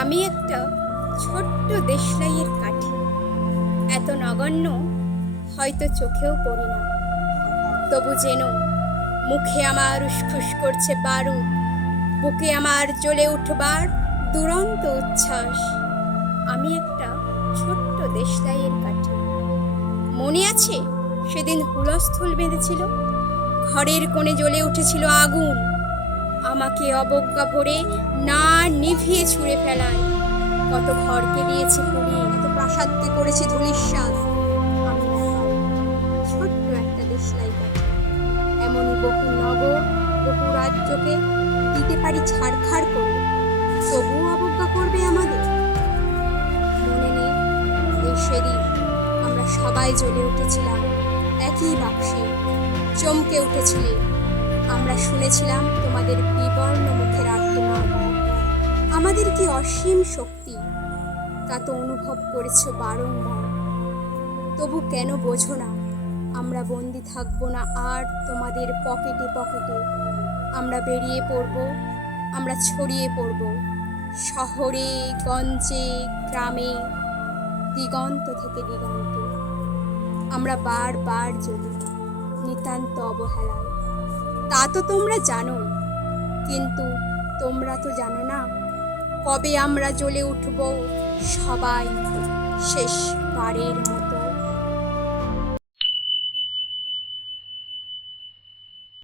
আমি একটা ছোট্ট দেশলাইয়ের কাঠি, এত নগণ্য হয়তো চোখেও পড়ি না। তবু যেন মুখে আমার উসখুস করছে বারুদ, বুকে আমার জ্বলে উঠবার দুরন্ত উচ্ছ্বাস। আমি একটা ছোট্ট দেশলাইয়ের কাঠি। মনে আছে সেদিন হুলস্থুল বেঁধেছিল, ঘরের কোণে জ্বলে উঠেছিল আগুন, আমাকে অবজ্ঞা ভরে না নিভিয়ে ছুঁড়ে ফেলায়। কত ঘরকে দিয়েছি পুড়িয়ে, কত প্রাসাদকে করেছি ধূলিসাৎ। আমি একাই ছোট্ট একটা দেশলাই কাঠি, এমনই বহু নগর বহু রাজ্যকে দিতে পারি ছাড়খাড় করে, তবুও অবজ্ঞা করবে আমাদের। মনে নেই এই সেদিন আমরা সবাই জ্বলে উঠেছিলাম একই বাক্সে, চমকে উঠেছিলে। আমরা শুনেছিলাম তোমাদের বিবর্ণ মুখের আর্তনাদ। আমাদের কি অসীম শক্তি, তা তো অনুভব করেছ বারংবার। তবু কেন বোঝো না আমরা বন্দি থাকবো না আর তোমাদের পকেটে পকেটে। আমরা বেরিয়ে পড়ব, আমরা ছড়িয়ে পড়ব শহরে গঞ্জে গ্রামে, দিগন্ত থেকে দিগন্ত। আমরা বারবার জ্বলি নিতান্ত অবহেলায়, তা তো তোমরা জানো। কিন্তু তোমরা তো জানো না কবে আমরা জ্বলে উঠব সবাই শেষবারের মতো।